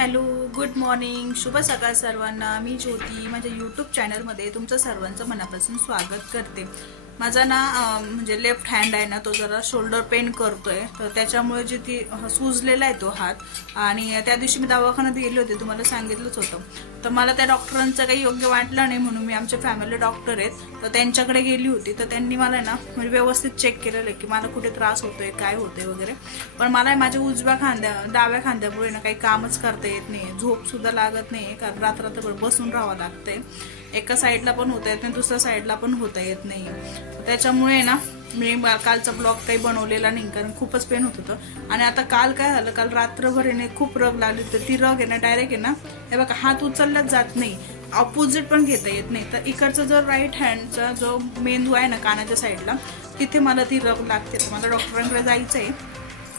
Hello, good morning, शुभ सकाळ सर्वांना। मी ज्योती माझ्या यूट्यूब चॅनलमध्ये तुमचं सर्वांचं मनापासून स्वागत करते। माझा ना म्हणजे लेफ्ट हँड आहे ना, तो जरा शोल्डर पेन करतोय, तर त्याच्यामुळे जे ती सुजलेला आहे तो हात। आणि त्या दिवशी मी दवाखान्यात गेले होते, तुम्हाला सांगितलंच होतं। तर मला त्या डॉक्टरांचं काही योग्य वाटलं नाही, म्हणून मी आमच्या फॅमिली डॉक्टर आहेत तर त्यांच्याकडे गेली होती। तर त्यांनी मला ना म्हणजे व्यवस्थित चेक केलेलं की मला कुठे त्रास होतोय, काय होतोय वगैरे। पण मला माझ्या उजव्या डाव्या खांद्यामुळे ना काही कामच करता येत नाही, झोप सुद्धा लागत नाही, कारण रात्रभर बसून राहावं लागतंय। एका साईडला पण होता येत नाही, दुसऱ्या साईडला पण होता येत नाही। त्याच्यामुळे ना मी कालचा ब्लॉग काही बनवलेला नाही, कारण खूपच पेन होत होतं। आणि आता काल काय झालं, काल रात्रभर आहे खूप रग लागली, तर ती रग आहे ना डायरेक्ट आहे ना, हे बघा हात उचललाच जात नाही, ऑपोजिट पण घेता येत नाही। तर इकडचा जो राईट हँडचा जो मेंदू आहे ना कानाच्या साईडला, तिथे मला ती रग लागते। तर मला डॉक्टरांकडे जायचंय,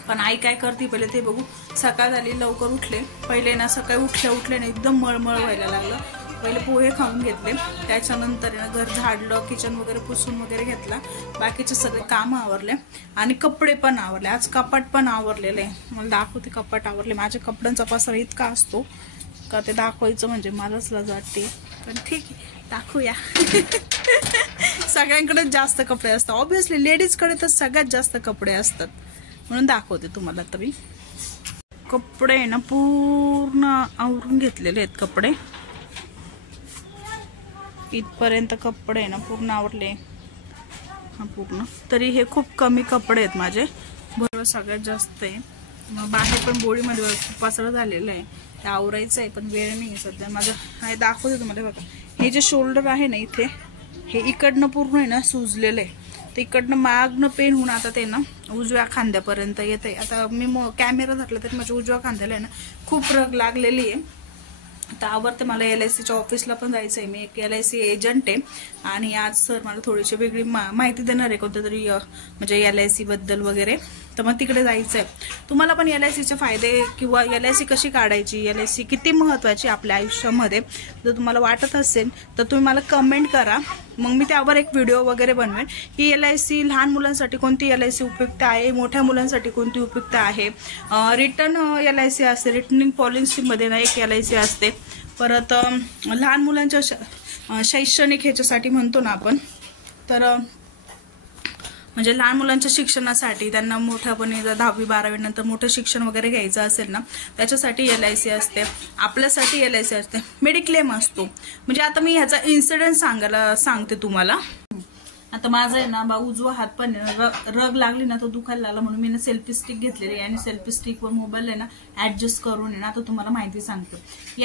पण आई काय करते पहिले ते बघू। सकाळ झाली, लवकर उठले, पहिले ना सकाळी उठल्या ना एकदम मळमळ व्हायला लागलं। पहिले पोहे खाऊन घेतले, त्याच्यानंतर ना घर झाडलं, किचन वगैरे पुसून वगैरे घेतला, बाकीचे सगळे काम आवरले आणि कपडे पण आवरले। आज कपाट पण आवरलेले आहे, मला दाखवते कपाट आवरले। माझ्या कपड्यांचा पसारा इतका असतो का ते दाखवायचं म्हणजे मलाच लाज वाटते, पण ठीक आहे दाखवूया। सगळ्यांकडे जास्त कपडे असतात, ऑब्विसली लेडीजकडे तर सगळ्यात जास्त कपडे असतात, म्हणून दाखवते तुम्हाला। तरी कपडे ना पूर्ण आवरून घेतलेले आहेत, कपडे इथपर्यंत कपडे ना पूर्ण आवरले हा पूर्ण। तरी हे खूप कमी कपडे आहेत माझे, बरोबर सगळ्यात जास्त आहे। मग बाहेर पण बोळीमध्ये खूप पसरा झालेलं आहे, ते आवरायचं आहे, पण वेळ नाही सध्या माझं। हे दाखवते तुम्हाला, बघा हे जे शोल्डर आहे ना इथे, हे इकडनं पूर्ण आहे ना सुजलेलं आहे, तर इकडनं मागनं पेन होऊन आता ते ना उजव्या खांद्यापर्यंत येत आहे। आता मी कॅमेरा धरला तरी माझ्या उजव्या खांद्याला आहे ना खूप रग लागलेली आहे। आता आवडते मला LICच्या ऑफिसला पण जायचं आहे, मी एक LIC एजंट आहे आणि आज सर मला थोडीशी वेगळी माहिती देणार आहे कोणत्या तरी म्हणजे LIC बद्दल वगैरे, तर मग तिकडे जायचं आहे। तुम्हाला पण LICचे फायदे किंवा LIC कशी काढायची, LIC किती महत्त्वाची आपल्या आयुष्यामध्ये जर तुम्हाला वाटत असेल तर तुम्ही मला कमेंट करा, मग मी त्यावर एक व्हिडिओ वगैरे बनवेन की LIC लहान मुलांसाठी कोणती LIC उपयुक्त आहे, मोठ्या मुलांसाठी कोणती उपयुक्त आहे। रिटर्न LIC असते, रिटर्निंग पॉलिसीमध्ये ना एक LIC असते, परत लहान मुलांच्या शैक्षणिक ह्याच्यासाठी म्हणतो ना आपण, तर म्हणजे लहान मुलांच्या शिक्षणासाठी त्यांना मोठ्यापणी जर 10वी 12वी नंतर मोठं शिक्षण वगैरे घ्यायचं असेल ना, त्याच्यासाठी LIC असते। आपल्यासाठी LIC असते, मेडिक्लेम असतो। म्हणजे आता मी ह्याचा इन्सिडेंट सांगते तुम्हाला। आता माझा आहे ना उजवा हात पण रग लागली ना, तो दुखायला लागला, म्हणून मी ना सेल्फी स्टिक घेतलेली आहे आणि सेल्फी स्टिकवर मोबाईल आहे ना ऍडजस्ट करून ना आता तुम्हाला माहिती सांगते।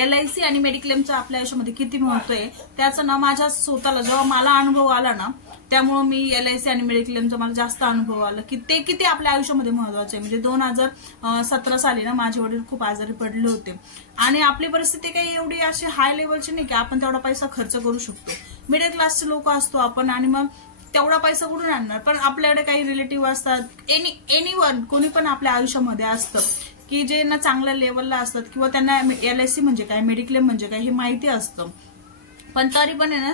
LIC आणि मेडिक्लेमचं आपल्या आयुष्यामध्ये किती महत्व आहे त्याचं ना माझ्या स्वतःला जेव्हा मला अनुभव आला ना, त्यामुळे मी LIC आणि मेडिक्लेमचा मला जास्त अनुभव आला की ते किती आपल्या आयुष्यामध्ये महत्वाचं आहे। म्हणजे 2017 साली ना माझे वडील खूप आजारी पडले होते आणि आपली परिस्थिती काही एवढी अशी हाय लेवलची नाही की आपण तेवढा पैसा खर्च करू शकतो। मिडल क्लासचे लोक असतो आपण, आणि मग तेवढा पैसा कुठून आणणार। पण आपल्याकडे काही रिलेटिव्ह असतात, एनीवन कोणी पण आपल्या आयुष्यामध्ये असतं की जे ना चांगल्या लेवलला असतात, किंवा त्यांना LIC म्हणजे काय, मेडिक्लेम म्हणजे काय हे माहिती असतं, पण तरी पण आहे ना।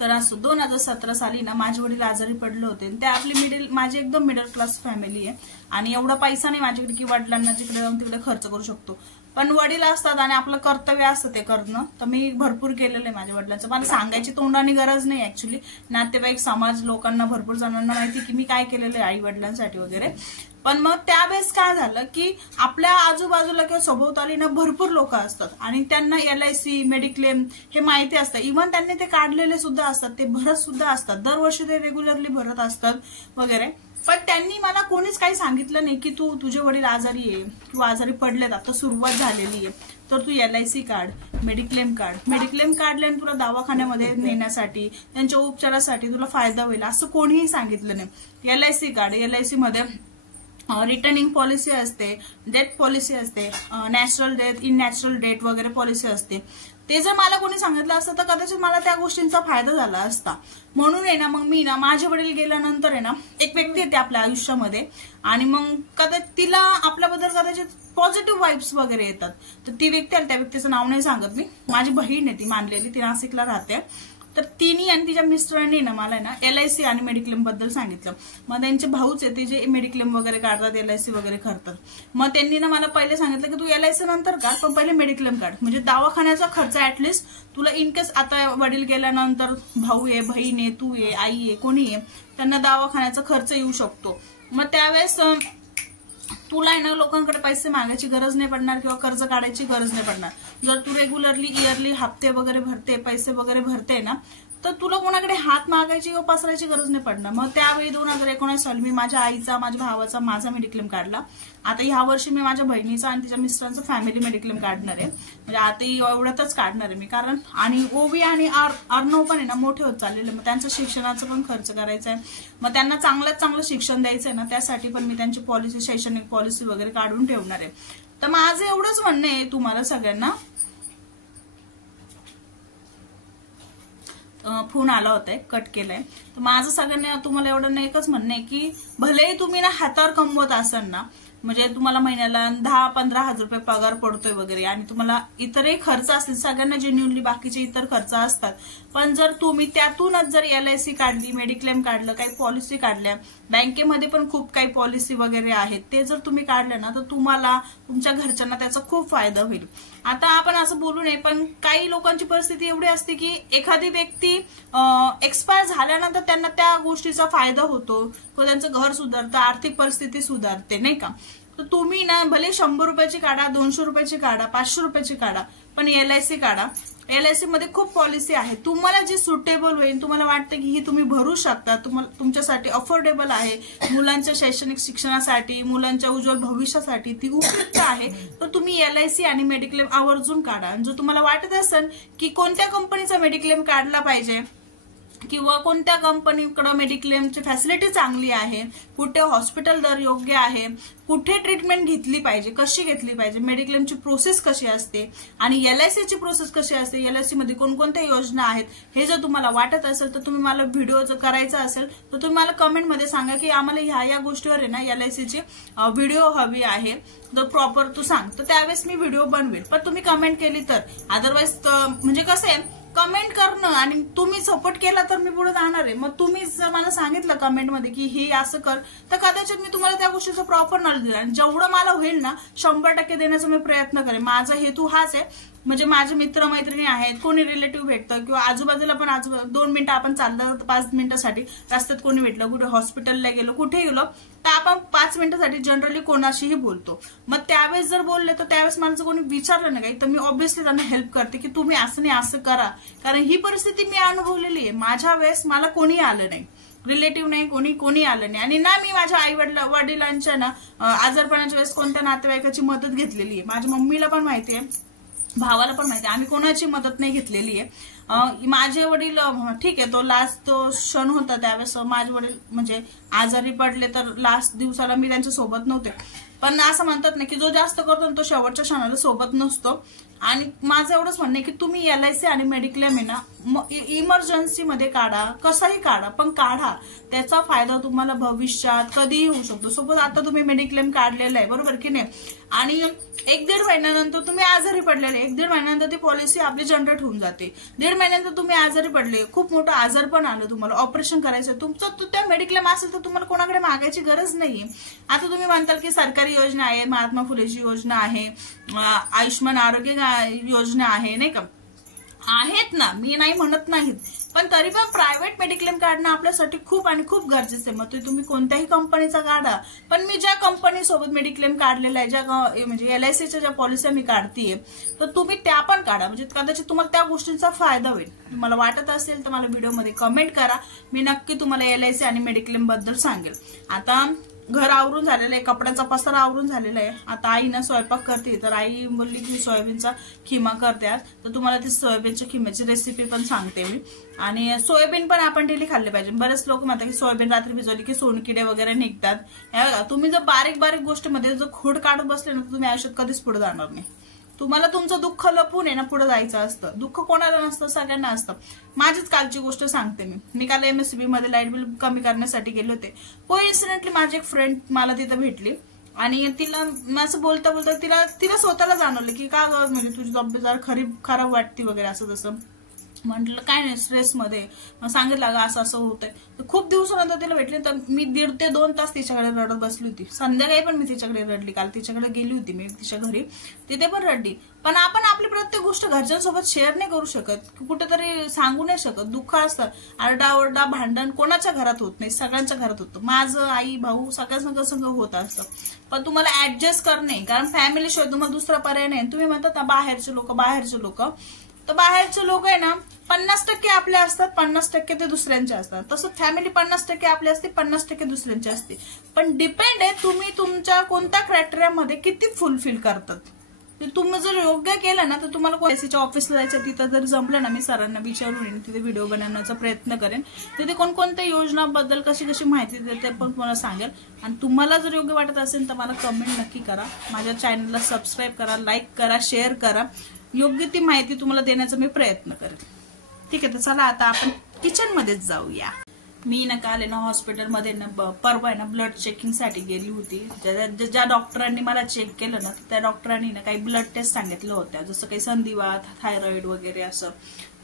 तर असं 2017 साली ना माझे वडील आजारी पडले होते, ते आपली माझी एकदम मिडल क्लास फॅमिली आहे आणि एवढा पैसा नाही माझ्याकडे की वडिलांना जिकडे जाऊन तिकडे खर्च करू शकतो, पण वडील असतात आणि आपलं कर्तव्य असतं ते करणं। तर मी भरपूर केलेलं आहे माझ्या वडिलांचं, मला सांगायची तोंडाने गरज नाही ऍक्च्युली, नातेवाईक समाज लोकांना भरपूर जणांना माहिती की मी काय केलेलं आहे आई वडिलांसाठी वगैरे। पण मग त्यावेळेस काय झालं की आपल्या आजूबाजूला किंवा सभोवताली ना भरपूर लोक असतात आणि त्यांना LIC मेडिक्लेम हे माहिती असतं, इव्हन त्यांनी ते काढलेले सुद्धा असतात, ते भरत सुद्धा असतात, दरवर्षी ते रेग्युलरली भरत असतात वगैरे। पण त्यांनी मला कोणीच काही सांगितलं नाही की तुझे वडील आजारी आहे किंवा आजारी पडलेत, आता सुरुवात झालेली आहे तर तू LIC काढ, मेडिक्लेम काढ, मेडिक्लेम काढल्याने तुला दवाखान्यामध्ये नेण्यासाठी त्यांच्या उपचारासाठी तुला फायदा होईल असं कोणीही सांगितलं नाही। LIC काढ, LIC मध्ये रिटर्निंग पॉलिसी असते, डेथ पॉलिसी असते, नॅचरल डेथ, इननॅचरल डेथ वगैरे पॉलिसी असते। ते जर मला कोणी सांगितलं असतं तर कदाचित मला त्या गोष्टींचा फायदा झाला असता। म्हणून आहे ना मग मी ना माझे वडील गेल्यानंतर आहे ना एक व्यक्ती येते आपल्या आयुष्यामध्ये आणि मग कदाचित तिला आपल्याबद्दल कदाचित पॉझिटिव्ह वाइब्स वगैरे येतात। तर ती व्यक्ती आली, त्या व्यक्तीचं नाव नाही सांगत मी, माझी बहीण आहे ती मानलेली, ती नाशिकला राहते। तर तिने आणि तिच्या मिस्टरांनी ना मला ना LIC आणि मेडिक्लेम बद्दल सांगितलं. मग त्यांचे भाऊच आहे ते जे मेडिक्लेम वगैरे काढतात, LIC वगैरे करतात. मग त्यांनी ना मला पहिले सांगितलं की तू LIC नंतर काढ, पण पहिले मेडिक्लेम काढ, म्हणजे दवाखान्याचा खर्च ऍटलिस्ट तुला इनकेस आता वडील गेल्यानंतर भाऊ आहे, बहीण आहे, तू आहे, आई आहे, कोणी आहे, त्यांना दवाखान्याचा खर्च येऊ शकतो. मग त्यावेळेस तुला आहे ना लोकांकडे पैसे मागायची गरज नाही पडणार किंवा कर्ज काढायची गरज नाही पडणार. जर तू रेग्युलरली इयरली हप्ते वगैरे भरते, पैसे वगैरे भरते ना, तर तुला कोणाकडे हात मागायची किंवा पसरायची गरज नाही पडणार. मग त्यावेळी 2019 साली मी माझ्या आईचा, माझ्या भावाचा, माझा मेडिक्लेम काढला. आता ह्या वर्षी मी माझ्या बहिणीचा आणि तिच्या मिस्टरांचा फॅमिली मेडिक्लेम काढणार आहे. म्हणजे आता एवढ्यातच काढणार आहे मी, कारण आणि ओवी आणि अर्णव पण आहे ना मोठे होत चाललेले, मग त्यांच्या शिक्षणाचा पण खर्च करायचा आहे. मग त्यांना चांगल्यात चांगलं शिक्षण द्यायचंय ना, त्यासाठी पण मी त्यांची पॉलिसी, शैक्षणिक पॉलिसी वगैरे काढून ठेवणार आहे. तर माझं एवढंच म्हणणं आहे तुम्हाला सगळ्यांना. फोन आला होता, कट केलाय. तर माझं सगळ्यांना तुम्हाला एवढं एकच म्हणणं आहे की भलेही तुम्ही ना हातावर कमवत असाल ना, म्हणजे तुम्हाला महिन्याला 10-15 हजार रुपये पगार पडतोय वगैरे, आणि तुम्हाला इतरही खर्च असतील, सगळ्यांना जेन्युअनली बाकीचे इतर खर्च असतात, पण जर तुम्ही त्यातूनच जर LIC काढली, मेडिक्लेम काढलं, काही पॉलिसी काढल्या, बँकेमध्ये पण खूप काही पॉलिसी वगैरे आहेत, ते जर तुम्ही काढलं ना, तर तुम्हाला, तुमच्या घरच्यांना त्याचा खूप फायदा होईल. आता आपण असं बोलू नये, पण काही लोकांची परिस्थिती एवढी असते की एखादी व्यक्ती एक्सपायर झाल्यानंतर त्यांना त्या गोष्टीचा फायदा होतो, किंवा त्यांचं घर सुधारतं, आर्थिक परिस्थिती सुधारते, नाही का. तर तुम्ही ना भले 100 रुपयाची काढा, 200 रुपयाची काढा, 500 रुपयाची काढा, पण LIC काढा. LIC मध्ये खूप पॉलिसी आहे, तुम्हाला जी सुटेबल होईल, तुम्हाला वाटतं की ही तुम्ही भरू शकता, तुमच्यासाठी अफोर्डेबल आहे, मुलांच्या शैक्षणिक शिक्षणासाठी, मुलांच्या उज्ज्वल भविष्यासाठी ती उपयुक्त आहे, तर तुम्ही LIC आणि मेडिक्लेम आवर्जून काढा. आणि जर तुम्हाला वाटत असेल की कोणत्या कंपनीचा मेडिक्लेम काढला पाहिजे, किंवा कोणत्या कंपनीकडे मेडिक्लेमची फॅसिलिटी चांगली आहे, कुठे हॉस्पिटल दर योग्य आहे, कुठे ट्रीटमेंट घेतली पाहिजे, कशी घेतली पाहिजे, मेडिक्लेमची प्रोसेस कशी असते आणि LICची प्रोसेस कशी असते, LIC मध्ये कोणकोणत्या योजना आहेत, हे जर तुम्हाला वाटत असेल तर तुम्ही मला व्हिडिओ जर करायचा असेल तर तुम्ही मला कमेंटमध्ये सांगा की आम्हाला ह्या गोष्टीवर आहे ना LICची व्हिडिओ हवी आहे, जर प्रॉपर तू सांग, तर त्यावेळेस मी व्हिडिओ बनवेल. पण तुम्ही कमेंट केली तर, अदरवाईज म्हणजे कसं आहे, कमेंट करणं आणि तुम्ही सपोर्ट केला तर मी पुढे जाणार आहे. मग तुम्ही जर मला सांगितलं कमेंटमध्ये की हे असं कर, तर कदाचित मी तुम्हाला त्या गोष्टीचं प्रॉपर नॉलेज दिलं, आणि जेवढं मला होईल ना 100% देण्याचा मी प्रयत्न करेन. माझा हेतू हाच आहे, म्हणजे माझे मित्रमैत्रिणी आहेत, कोणी रिलेटिव्ह भेटतं किंवा आजूबाजूला पण 2 मिनिटं आपण चाललं 5 मिनिटासाठी, रस्त्यात कोणी भेटलं, कुठे हॉस्पिटलला गेलो, कुठे गेलो, तर आपण 5 मिनिटासाठी जनरली कोणाशीही बोलतो. मग त्यावेळेस जर बोलले तर त्यावेळेस मला कोणी विचारलं ना काही, तर मी ऑब्व्हियसली त्यांना हेल्प करते की तुम्ही असं नाही असं करा, कारण ही परिस्थिती मी अनुभवलेली आहे. माझ्या वेळेस मला कोणी आलं नाही, रिलेटिव्ह नाही, कोणी आलं नाही, आणि ना मी माझ्या आई वडिलांच्या ना आजारपणाच्या वेळेस कोणत्या नातेवाईकाची मदत घेतलेली आहे. माझ्या मम्मीला पण माहिती आहे, भावाला पण माहिती आहे, आम्ही कोणाची मदत नाही घेतलेली आहे. माझे वडील ठीक आहे, तो लास्ट क्षण होता त्यावेळेस माझे वडील म्हणजे आजारी पडले, तर लास्ट दिवसाला मी त्यांच्या सोबत नव्हते. पण असं म्हणतात ना की जो जास्त करतो तो शेवटच्या क्षणाला सोबत नसतो. आणि माझं एवढंच म्हणणं आहे की तुम्ही LIC आणि मेडिक्लेम आहे ना इमर्जन्सी मध्ये काढा, कसाही काढा, पण काढा, त्याचा फायदा तुम्हाला भविष्यात कधीही होऊ शकतो. सपोज आता तुम्ही मेडिक्लेम काढलेला आहे, बरोबर की नाही, आणि 1-1.5 महिन्यानंतर तुम्ही आजारी पडलेले, 1-1.5 महिन्यानंतर ती पॉलिसी आपली जनरेट होऊन जाते. 1.5 महिन्यानंतर तुम्ही आजारी पडले, खूप मोठं आजार पण आलं, तुम्हाला ऑपरेशन करायचं, तुमचं त्या मेडिक्लेम असेल तर तुम्हाला कोणाकडे मागायची गरज नाही. आता तुम्ही म्हणताल की सरकारी योजना आहे, महात्मा फुलेची योजना आहे, आयुष्यमान आरोग्य योजना आहे, नाही का, आहेत ना, मी नाही म्हणत नाहीत, पण तरी पण प्रायव्हेट मेडिक्लेम काढणं आपल्यासाठी खूप आणि खूप गरजेचं आहे. मग तुम्ही कोणत्याही कंपनीचा काढा, पण मी ज्या कंपनी सोबत मेडिक्लेम काढलेला आहे, ज्या म्हणजे LICच्या ज्या पॉलिसी मी काढतीये, तर तुम्ही त्या पण काढा, म्हणजे कदाचित तुम्हाला त्या गोष्टींचा फायदा होईल. तुम्हाला वाटत असेल तर मला व्हिडिओमध्ये कमेंट करा, मी नक्की तुम्हाला LIC आणि मेडिक्लेम बद्दल सांगेल. आता घर आवरून झालेलं आहे, कपड्याचा पसारा आवरून झालेला आहे. आता आई ना स्वयंपाक करते, तर आई बोलली की सोयाबीनचा खिमा करतात, तर तुम्हाला ती सोयाबीनच्या खिम्याची रेसिपी पण सांगते मी. आणि सोयाबीन पण आपण डेली खाल्ले पाहिजे. बरेच लोक म्हणतात की सोयाबीन रात्री भिजवली की सोनकिडे वगैरे निघतात. तुम्ही जर बारीक बारीक गोष्टीमध्ये जर खोड काढत बसले ना, तर तुम्ही आयुष्यात कधीच पुढे जाणार नाही. तुम्हाला तुमचं दुःख लपून आहे ना पुढे जायचं असतं. दुःख कोणाला नसतं, सगळ्यांना असतं. माझीच कालची गोष्ट सांगते मी काल MSCB मध्ये लाईट बिल कमी करण्यासाठी गेले होते. कोइन्सिडेंटली माझी एक फ्रेंड मला तिथं भेटली, आणि तिला असं बोलता बोलता तिला स्वतःला जाणवलं की का म्हणजे तुझी तब्येत जरा खराब वाटते वगैरे असं तसं. म्हटलं काय नाही स्ट्रेसमध्ये, मग सांगितलं अगं असं असं होतंय. तर खूप दिवसानंतर तिला भेटले, तर मी 1.5 ते 2 तास तिच्याकडे रडत बसली होती. संध्याकाळी पण मी तिच्याकडे रडली, काल तिच्याकडे गेली होती मी तिच्या घरी, तिथे पण रडली. पण आपण आपली प्रत्येक गोष्ट घरच्यांसोबत शेअर नाही करू शकत, कुठेतरी सांगू नाही शकत. दुःख असतं, आरडाओरडा भांडण कोणाच्या घरात होत नाही, सगळ्यांच्या घरात होतं. माझं आई भाऊ सगळ्या संग होत असतं. पण तुम्हाला ऍडजस्ट करणे, कारण फॅमिली शिवाय तुम्हाला दुसरा पर्याय नाही. तुम्ही म्हणतात ना बाहेरचे लोक, तर बाहेरचे लोक आहे ना 50% आपले असतात, 50% ते दुसऱ्यांचे असतात. तसं फॅमिली 50% आपली असते, 50% दुसऱ्यांची असते. पण डिपेंड आहे तुम्ही तुमच्या कोणत्या क्रायटेरियामध्ये किती फुलफिल करतात. तुम्ही जर योग्य केलं ना, तर तुम्हाला कोणत्या ऑफिसला जायचं तिथं जर जमलं ना, मी सरांना विचारून येईन, तिथे व्हिडिओ बनवण्याचा प्रयत्न करेन. तिथे कोणकोणत्या योजनाबद्दल कशी माहिती देते पण तुम्हाला सांगेल. आणि तुम्हाला जर योग्य वाटत असेल तर मला कमेंट नक्की करा. माझ्या चॅनलला सबस्क्राईब करा, लाईक करा, शेअर करा. योग्य ती माहिती तुम्हाला देण्याचा मी प्रयत्न करेन. ठीक आहे, तर चला आता आपण किचन मध्येच जाऊया. मी ना काल ना हॉस्पिटलमध्ये ना परवा ना ब्लड चेकिंग साठी गेली होती. ज्या डॉक्टरांनी मला चेक केलं ना, त्या डॉक्टरांनी ना काही ब्लड टेस्ट सांगितलं होत्या, जसं काही संधिवात, थायरॉइड वगैरे असं.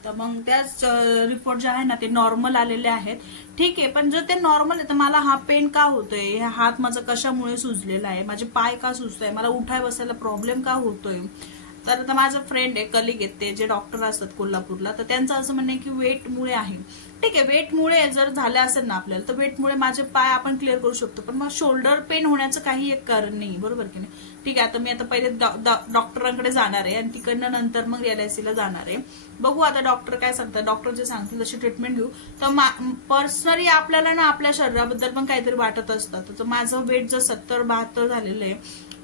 तर मग त्याच रिपोर्ट जे आहे ना ते नॉर्मल आलेले आहेत. ठीक आहे, पण जर ते नॉर्मल आहे तर मला हा पेन का होतोय, हात माझा कशामुळे सुजलेला आहे, माझे पाय का सुजतोय, मला उठाय बसायला प्रॉब्लेम का होतोय. तर आता माझा फ्रेंड आहे, कलिग आहेत, ते जे डॉक्टर असतात कोल्हापूरला, तर त्यांचं असं म्हणणं आहे की वेटमुळे आहे. ठीक आहे, वेटमुळे जर झालं असेल ना आपल्याला, तर वेटमुळे माझे पाय आपण क्लिअर करू शकतो, पण मग शोल्डर पेन होण्याचं काही एक कारण नाही, बरोबर की नाही. ठीक आहे, आता मी आता पहिले डॉक्टरांकडे जाणार आहे आणि तिकडनं नंतर मग LIC ला जाणार आहे. बघू आता डॉक्टर काय सांगतात, डॉक्टर जे सांगतील तशी ट्रीटमेंट घेऊ. तर पर्सनली आपल्याला ना आपल्या शरीराबद्दल पण काहीतरी वाटत असतं. तर माझं वेट जर 70-72 झालेलं आहे,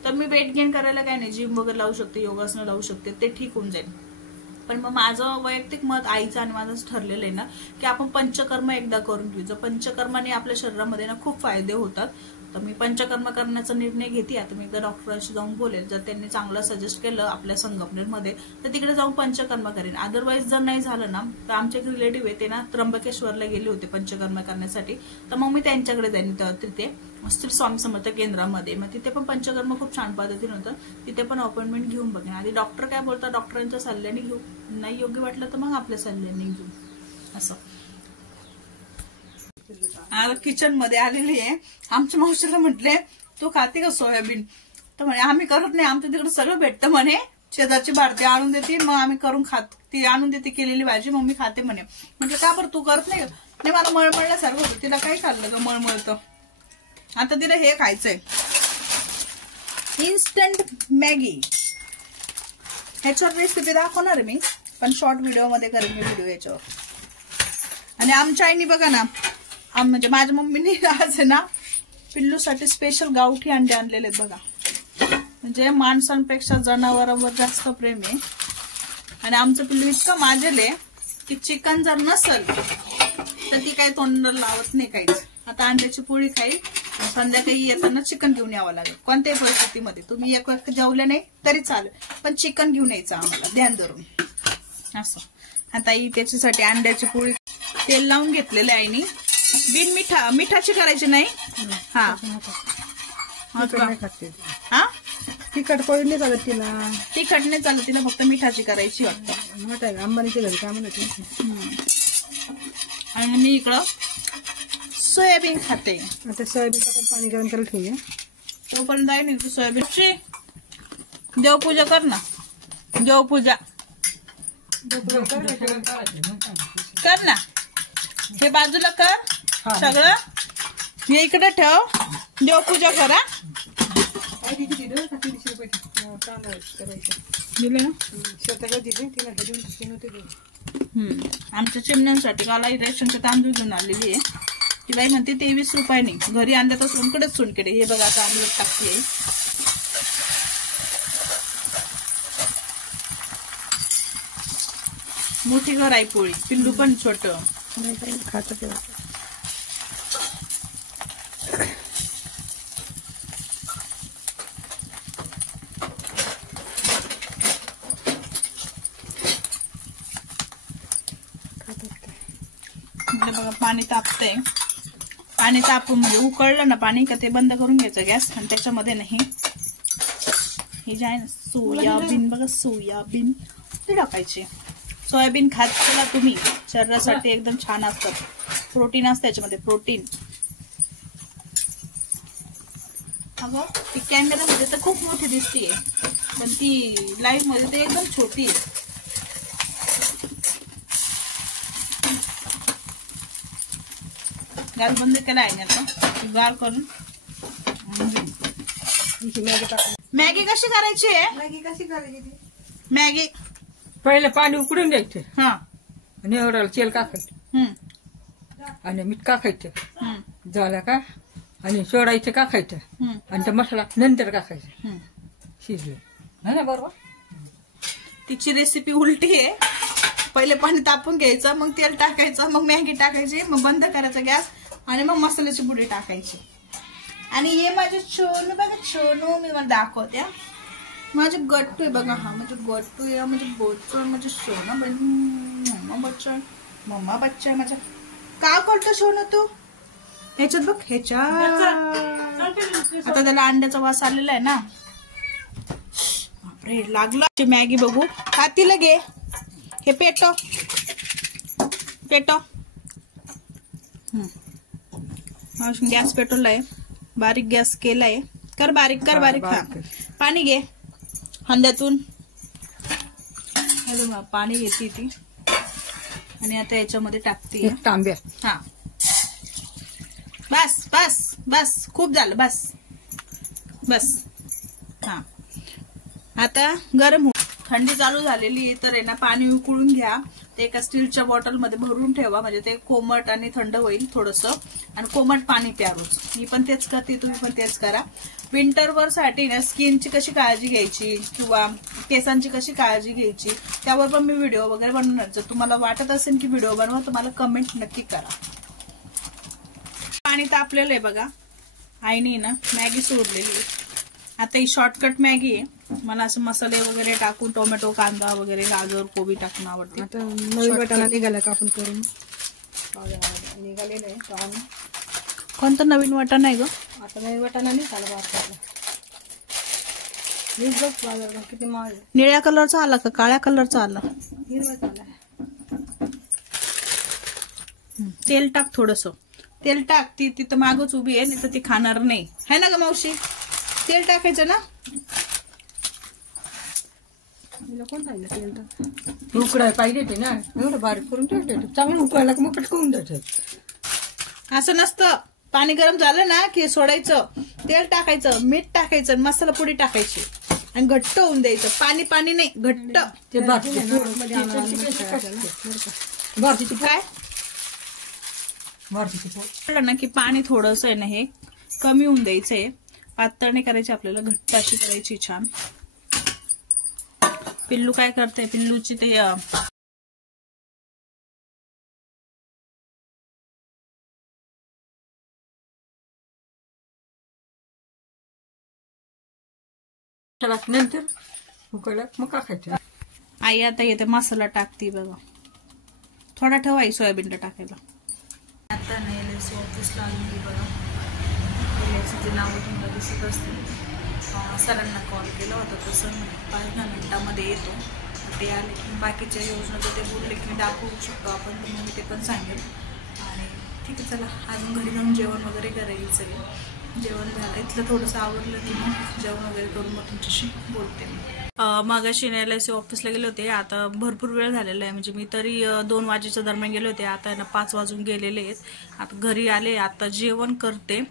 तर मी वेट गेन करायला काय नाही, जिम वगैरे लावू शकते, योगासनं लावू शकते, ते ठीक होऊन जाईल. पण मग माझं वैयक्तिक मत आईचं आणि माझं ठरलेलं आहे ना की आपण पंचकर्म एकदा करून घेऊ. जर पंचकर्माने आपल्या शरीरामध्ये ना खूप फायदे होतात. तर मी पंचकर्म करण्याचा निर्णय घेते. आता मी एकदा डॉक्टरांशी जाऊन बोलेल, जर त्यांनी चांगलं सजेस्ट केलं आपल्या संगमनेरमध्ये तर तिकडे जाऊन पंचकर्म करेन. अदरवाईज जर नाही झालं ना, तर आमचे एक रिलेटिव्ह आहे, ते ना त्र्यंबकेश्वरला गेले होते पंचकर्म करण्यासाठी, तर मग मी त्यांच्याकडे जाईन. तिथे श्री स्वामी समर्थ केंद्रामध्ये, मग तिथे पण पंचकर्म खूप छान पद्धतीने होतं. तिथे पण अपॉइंटमेंट घेऊन बघेन. आधी डॉक्टर काय बोलतात डॉक्टरांच्या सल्ल्याने घेऊ, नाही योग्य वाटलं तर मग आपल्या सल्ल्याने घेऊ असं. आता किचन मध्ये आलेली आहे. आमच्या मावशीला म्हटले तू खाते का सोयाबीन, तर म्हणे आम्ही करत नाही, आमच्या तिकडे सगळं भेटतं म्हणे, शेजारची भारती आणून देते, मग आम्ही करून खात, ती आणून देते केलेली भाजी, मग मी खाते म्हणे. म्हणजे का बरं तू करत नाही. मला मळमळल्यासारखं होतं, तिला काही खाल्लं का मळमळतं. आता तिला हे खायचंय इन्स्टंट मॅगी. ह्याच्यावर रेसिपी दाखवणार आहे मी, पण शॉर्ट व्हिडिओ मध्ये करेन मी व्हिडिओ याच्यावर. आणि आमच्या आईनी बघा ना, म्हणजे माझ्या मम्मीने आज ना पिल्लूसाठी स्पेशल गावठी अंडे आणलेले आहेत बघा. म्हणजे माणसांपेक्षा जनावरांवर जास्त प्रेम आहे. आणि आमचं पिल्लू इतकं माजेल आहे की चिकन जर नसल तर ती काही तोंडाला लावत नाही काहीच. आता अंड्याची पोळी खाईल, संध्याकाळी येताना चिकन घेऊन यावं लागेल. कोणत्याही परिस्थितीमध्ये तुम्ही एक वेळ जेवले नाही तरी चालेल, पण चिकन घेऊन यायचं आम्हाला ध्यान धरून असं. आता त्याच्यासाठी अंड्याची पोळी तेल लावून घेतलेलं आहे आईनी. बिन मिठाची करायची नाही. हा तिखट पोळी नाही चालत तिला, तिखट नाही चालत तिला, फक्त मिठाची करायची वाटतं. मोठं अंबानीच्या घरी काय म्हणते. आणि मी इकडं सोयाबीन खाते. आता सोयाबीनचं पण पाणी गरम करायला ठेवूया. तोपर्यंत आहे ना सोयाबीनची देवपूजा कर ना, देवपूजा कर ना. हे बाजूला कर सगळं, हे इकडे ठेव, देवपूजा करा. आमच्या चिमण्यांसाठी काल रेशनचे तांदूळ घेऊन आलेली आहे. ती बाई म्हणते 23 रुपयाने, घरी आणल्या तर सोनकडेच सोनकडे. हे बघा आता आमलेट टाकते आहे. मोठी घर आहे पोळी, पिल्लू पण छोट खात. बघा पाणी तापतंय. पाणी तापून म्हणजे उकळलं ना पाणी का ते बंद करून घ्यायचं गॅस. आणि त्याच्यामध्ये नाही हे जे आहे ना सोयाबीन, बघा सोयाबीन ते टाकायचे. सोयाबीन खात चला तुम्ही, शरीरासाठी एकदम छान असतात. प्रोटीन असतं त्याच्यामध्ये, प्रोटीन. अगं ती कॅमेरामध्ये तर खूप मोठी दिसतीये, पण ती लाईव्ह मध्ये ते एकदम छोटी आहे. गॅस बंद केला आहे ना गार करून. मॅगी कशी करायची आहे? मॅगी कशी करायची ती? मॅगी पहिले पाणी उकडून द्यायचं हा आणि एवढं तेल टाकायचं आणि मीठ टाकायचं झालं का आणि सोडायचं टाकायचं आणि तो मसाला नंतर टाकायचा. शिजलं है ना बरोबर. तिची रेसिपी उलटी आहे. पहिले पाणी तापून घ्यायचं, मग तेल टाकायचं, मग मॅगी टाकायची, मग बंद करायचा गॅस आणि मग मसाल्याची पुडी टाकायची. आणि हे माझे छोनू बघा, छोनू मी मला दाखवते. माझे गट्टू आहे बघा, हा म्हणजे गट्टू आहे, म्हणजे बोचण, म्हणजे सोना मम्मा बच्चा माझा. का करतो सोनू तू ह्याच्यात बघ, ह्याच्या आता त्याला अंड्याचा वास आलेला आहे ना. बापरे लागला. मॅगी बघू, हातीला घे, हे पेटो पेटो. गॅस पेटवलाय, बारीक गॅस केलाय. कर बारीक, कर बारीक. हा पाणी घे हंड्यातून, पाणी घेते ती आणि आता याच्यामध्ये टाकते तांब्या. हा बस बस बस, खूप झालं, बस बस. हा आता गरम हो, थंडी चालू झालेली तर आहे ना, पाणी उकळून घ्या. ते एका स्टीलच्या बॉटलमध्ये भरून ठेवा, म्हणजे ते कोमट आणि थंड होईल थोडंसं. आणि कोमट पाणी प्या रोज. मी पण तेच करते, तुम्ही पण तेच करा. विंटरवर साठी ना स्किनची कशी काळजी घ्यायची किंवा केसांची कशी काळजी घ्यायची त्यावर पण मी व्हिडिओ वगैरे बनवणार. जर तुम्हाला वाटत असेल की व्हिडिओ बनवा तर मला कमेंट नक्की करा. पाणी तापलेलं आहे बघा, आईने ना मॅगी सोडलेली. आता ही शॉर्टकट मॅगी आहे. मला असं मसाले वगैरे टाकून टोमॅटो, कांदा वगैरे, गाजर, कोबी टाकून आवडते. आता नवीन वाटाणा निघाला का आपण करून निघालेलं आहे. कोणता नवीन वाटाणा आहे ग? आता नवीन वाटाणा निघाला बाजारला. किती महाग. निळ्या कलरचा आला का काळ्या कलरचा आला? हिरवाच आला. तेल टाक, थोडस तेल टाक. ती तिथं मागच उभी आहे, नाही तर ती खाणार नाही, है ना ग मावशी? तेल टाकायचं ना. उकडाय पाहिजे ते ना, एवढं बारीक करून ठेवते. चांगलं उकळायला मग पटकवून द्यायचं. असं नसतं. पाणी गरम झालं ना की सोडायचं, तेल टाकायचं, मीठ टाकायचं, मसाला पुडी टाकायची आणि घट्ट होऊन द्यायचं. पाणी पाणी नाही, घट्ट. ते काय ना की पाणी थोडंसं आहे ना, हे कमी होऊन द्यायचंय. पातळ नाही करायची आपल्याला, घट्ट अशी करायची छान. पिल्लू काय करते, पिल्लूची ते नंतर उकळलं मग टाकायचं. आई आता येते मसाला टाकते बघा. थोडा ठेवा आई सोयाबीनला टाकायला. आता नाही LIC ऑफिसला आली बघा. LICचे नाव तुम्हाला दिसत असतील. सरांना कॉल केला होता, तसं 5-10 मिनिटामध्ये येतो. ते आले की बाकीच्या योजना तर ते बोलले की दाखवू शकतो आपण, मग मी ते पण सांगेल. आणि ठीक आहे चला, अजून घरी जाऊन जेवण वगैरे करायचं आहे. जेवण झालं, इथलं थोडंसं आवडलं की मग जेवण वगैरे करून मग तुमच्याशी बोलते मी. मागाशी LIC ऑफिसला गेले होते. आता भरपूर वेळ झालेला आहे, म्हणजे मी तरी 2 वाजेच्या दरम्यान गेले होते. आता ना 5 वाजून गेलेले आहेत. आता घरी आले, आता जेवण करते.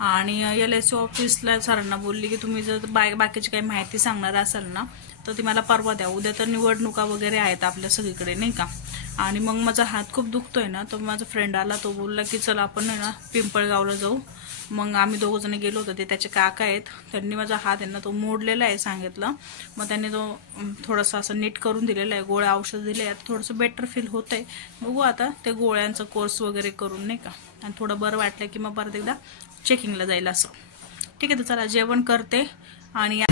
आणि LIC ऑफिसला सरांना बोलली की तुम्ही जर बाकीची काही माहिती सांगणार असाल ना तर ती मला परवा द्या. उद्या तर निवडणुका वगैरे आहेत आपल्या सगळीकडे नाही का. आणि मग माझा हात खूप दुखतोय ना, तर माझा फ्रेंड आला, तो बोलला की चला आपण ना पिंपळगावला जाऊ. मग आम्ही 2 जण गेलो होतो. ते त्याचे काका आहेत, त्यांनी माझा हात आहे ना तो मोडलेला आहे सांगितलं. मग त्यांनी तो थोडासा असं नीट करून दिलेला आहे, गोळ्या औषध दिले आहेत, थोडंसं बेटर फील होत आहे. बघू आता ते गोळ्यांचा कोर्स वगैरे करून नाही का, आणि थोडं बरं वाटलं की मग परत एकदा चेकिंगला जाईल असं. ठीक आहे, तर चला जेवण करते. आणि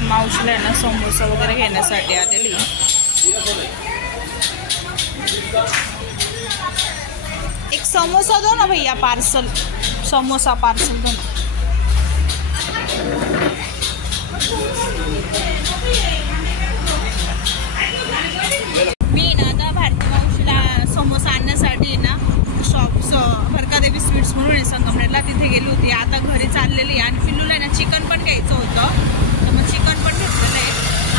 मावशीला आहे ना समोसा वगैरे घेण्यासाठी आलेली. एक समोसा दो ना भैया, पार्सल समोसा पार्सल दो ना. मी ना आता भारती मावशीला समोसा आणण्यासाठी ना भरकादेवी स्वीट्स म्हणून आहे संगमनेरला, तिथे गेली होती. आता घरी चाललेली आणि पिल्लूला ना चिकन पण घ्यायचं होतं, तर मग चिकन पण घेतलेलं आहे.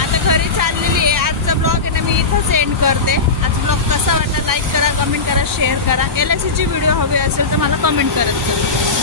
आता घरी चाललेली आहे. आजचा ब्लॉग आहे ना मी इथंच एंड करते. आजचा ब्लॉग कसा वाटला लाईक करा, कमेंट करा, शेअर करा. LICची व्हिडिओ हवी असेल तर मला कमेंट करत करा.